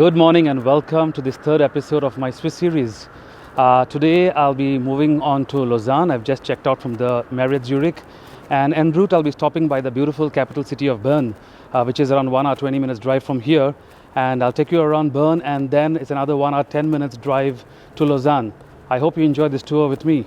Good morning and welcome to this third episode of my Swiss series. Today I'll be moving on to Lausanne. I've just checked out from the Marriott Zurich, and en route I'll be stopping by the beautiful capital city of Bern, which is around 1 hour 20 minutes drive from here, and I'll take you around Bern, and then it's another 1 hour 10 minutes drive to Lausanne. I hope you enjoy this tour with me.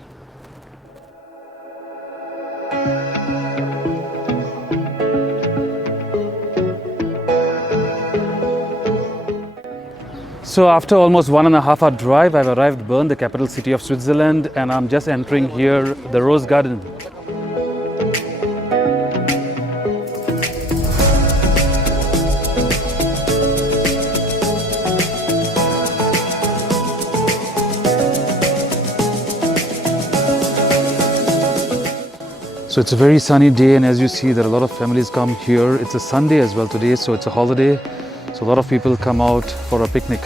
So after almost 1.5 hour drive, I've arrived Bern, the capital city of Switzerland, and I'm just entering here the Rose Garden. So it's a very sunny day, and as you see, there are a lot of families come here. It's a Sunday as well today, so it's a holiday. So a lot of people come out for a picnic.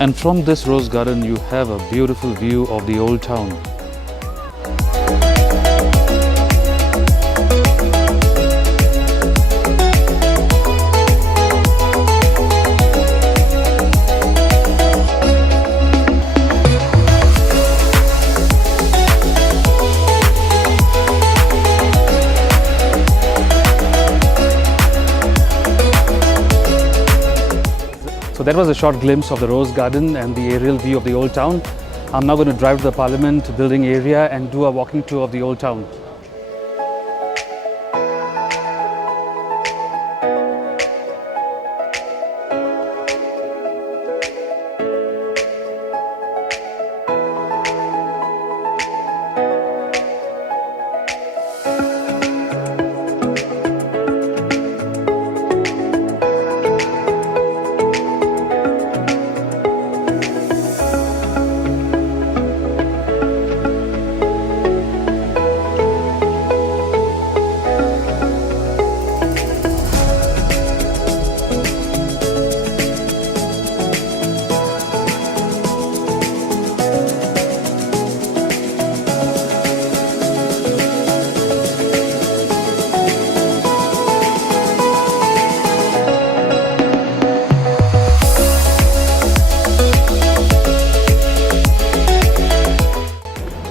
And from this rose garden, you have a beautiful view of the old town. So that was a short glimpse of the Rose Garden and the aerial view of the old town. I'm now going to drive to the Parliament building area and do a walking tour of the old town.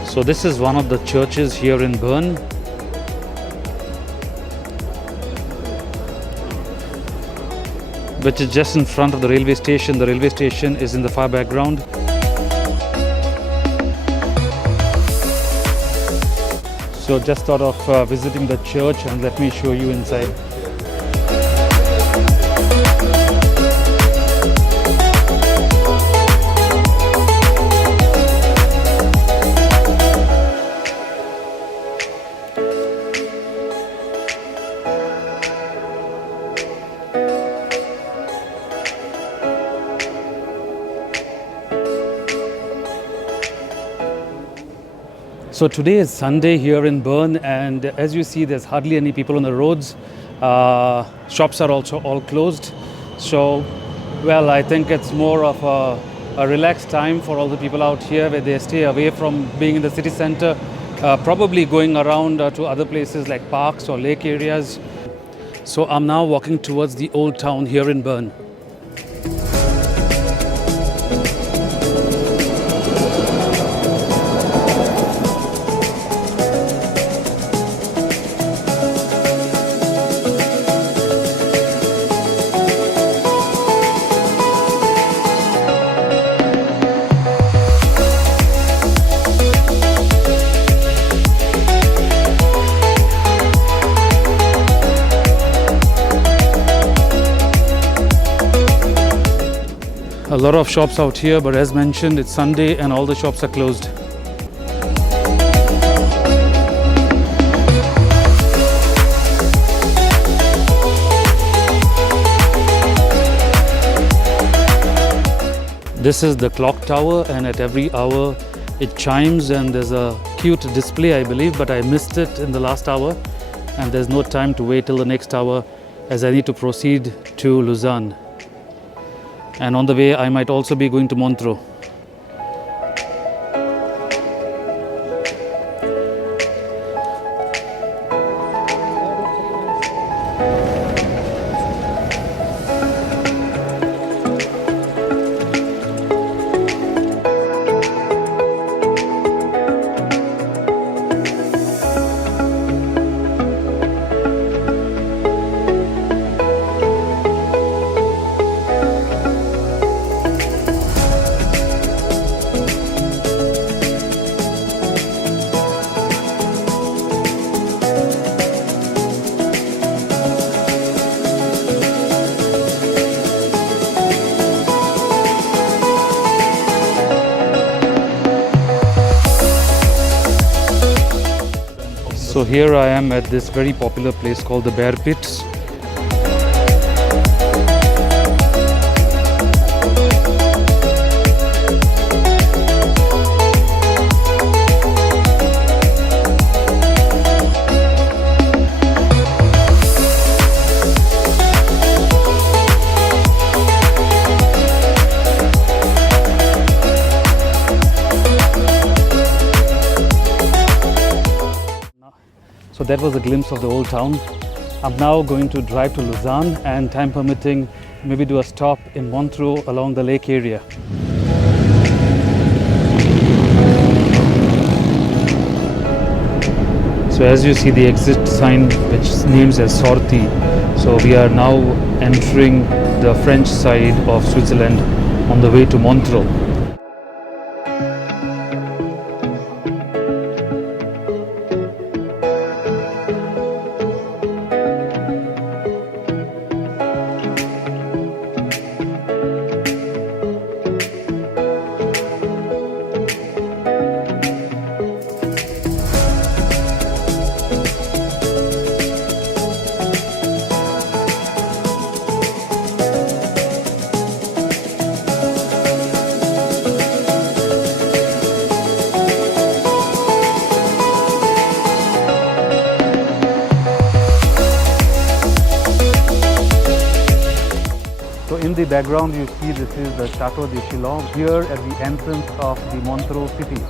So this is one of the churches here in Bern. Which is just in front of the railway station. The railway station is in the far background. So just thought of visiting the church, and let me show you inside. So today is Sunday here in Bern, and as you see, there's hardly any people on the roads. Shops are also all closed. So, well, I think it's more of a relaxed time for all the people out here, where they stay away from being in the city center, probably going around to other places like parks or lake areas. So I'm now walking towards the old town here in Bern. A lot of shops out here, but as mentioned, it's Sunday and all the shops are closed. This is the clock tower, and at every hour it chimes, and there's a cute display, I believe, but I missed it in the last hour, and there's no time to wait till the next hour as I need to proceed to Lausanne. And on the way, I might also be going to Montreux. So here I am at this very popular place called the Bear Pits. So that was a glimpse of the old town. I'm now going to drive to Lausanne and, time permitting, maybe do a stop in Montreux along the lake area. So as you see the exit sign which names as Sortie. So we are now entering the French side of Switzerland on the way to Montreux. So in the background you see this is the Chateau de Chillon here at the entrance of the Montreux city.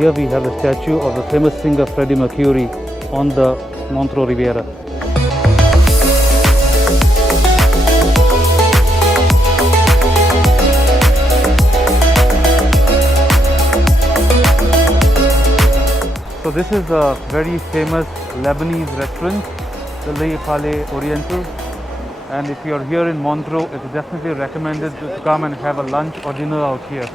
Here we have the statue of the famous singer Freddie Mercury on the Montreux Riviera. So this is a very famous Lebanese restaurant, the Le Palais Oriental. And if you're here in Montreux, it's definitely recommended to come and have a lunch or dinner out here.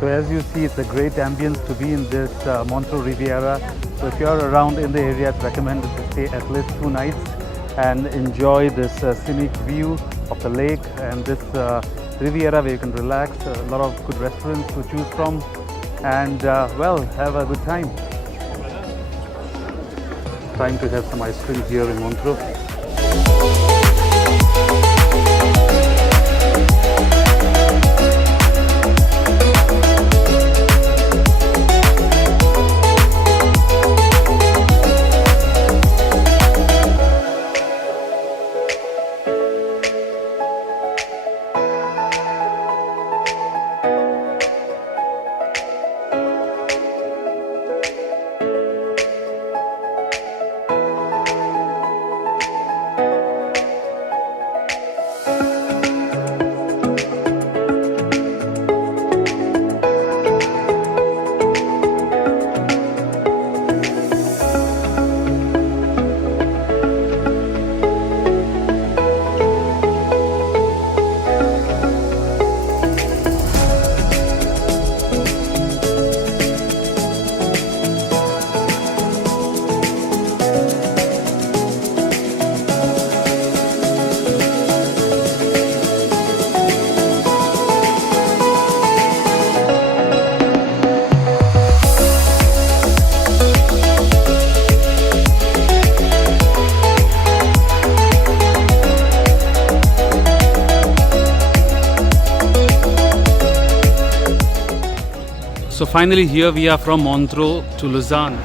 So as you see, it's a great ambience to be in this Montreux Riviera. So if you're around in the area, it's recommended to stay at least 2 nights and enjoy this scenic view of the lake and this Riviera where you can relax, a lot of good restaurants to choose from, and well, have a good time. Time to have some ice cream here in Montreux. So finally here we are from Montreux to Lausanne.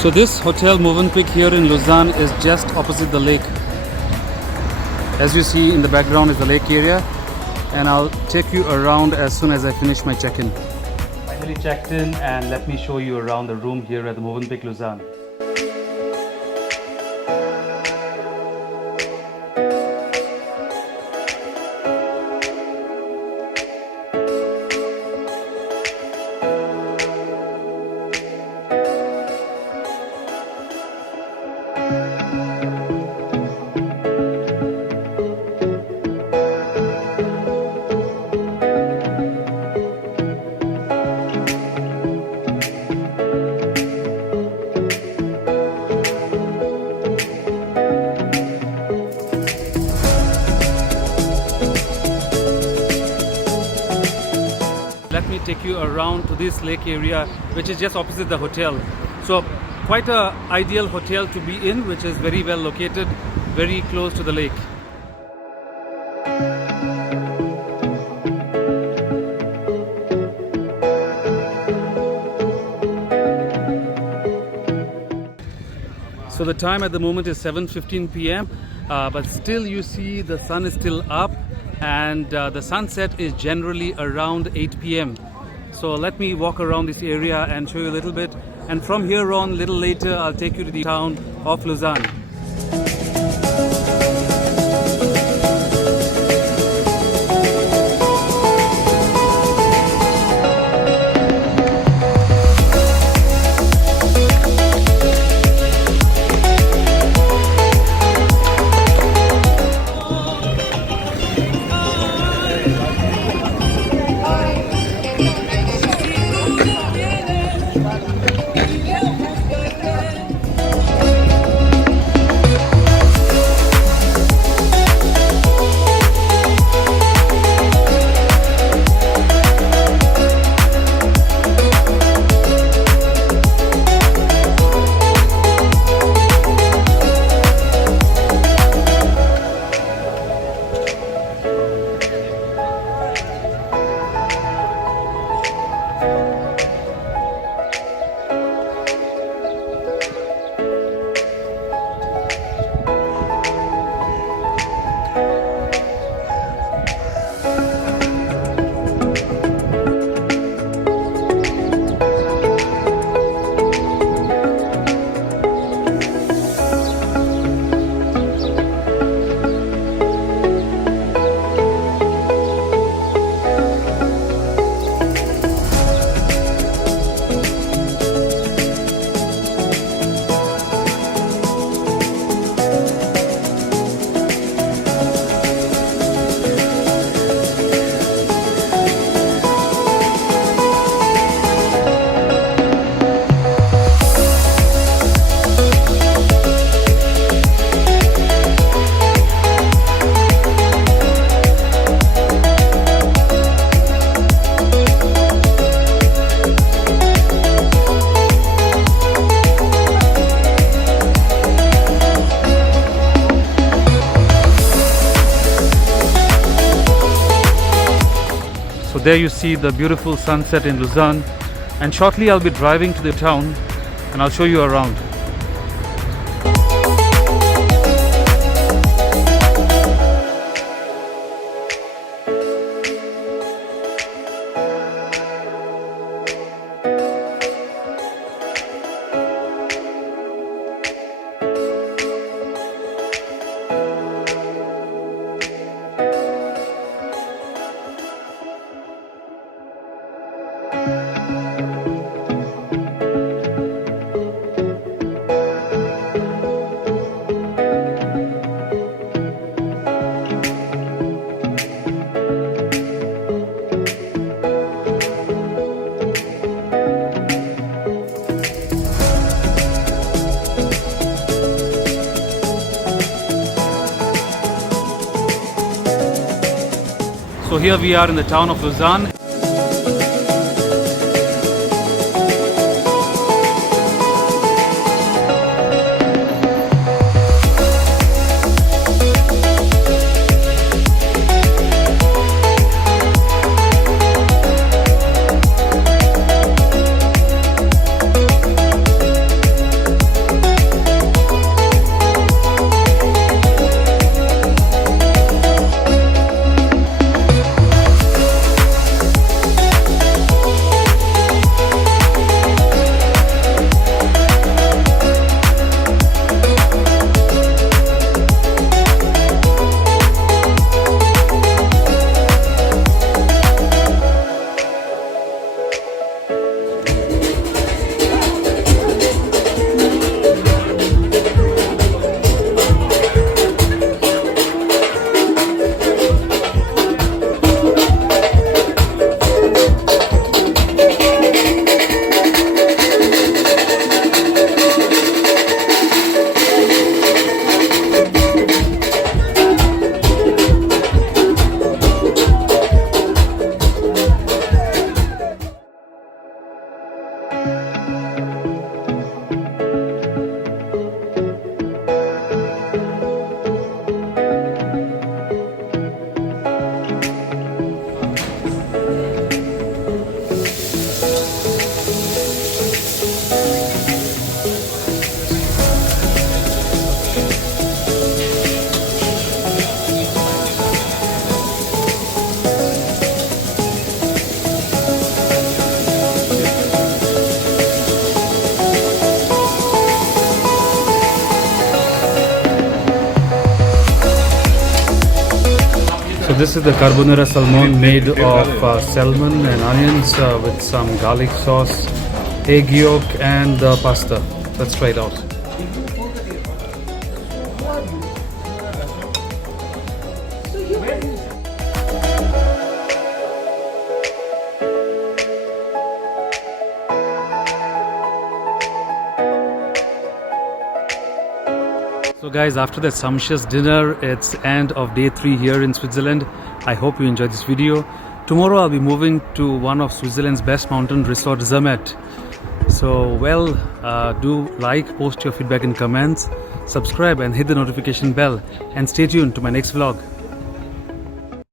So this hotel Movenpick here in Lausanne is just opposite the lake. As you see in the background is the lake area, and I'll take you around as soon as I finish my check-in. Finally checked in, and let me show you around the room here at the Movenpick Lausanne. Let me take you around to this lake area, which is just opposite the hotel. So quite a ideal hotel to be in, which is very well located, very close to the lake. So the time at the moment is 7:15 p.m. But still you see the sun is still up, and the sunset is generally around 8 p.m. So let me walk around this area and show you a little bit, and from here on, a little later, I'll take you to the town of Lausanne. So there you see the beautiful sunset in Lausanne, and shortly I'll be driving to the town and I'll show you around. So here we are in the town of Lausanne. this is the carbonara salmon made of salmon and onions with some garlic sauce, egg yolk and pasta. Let's try it out. So guys, after that sumptuous dinner, it's end of day 3 here in Switzerland. I hope you enjoyed this video. Tomorrow I'll be moving to one of Switzerland's best mountain resort, Zermatt. So well, do like, post your feedback in comments, subscribe and hit the notification bell, and stay tuned to my next vlog.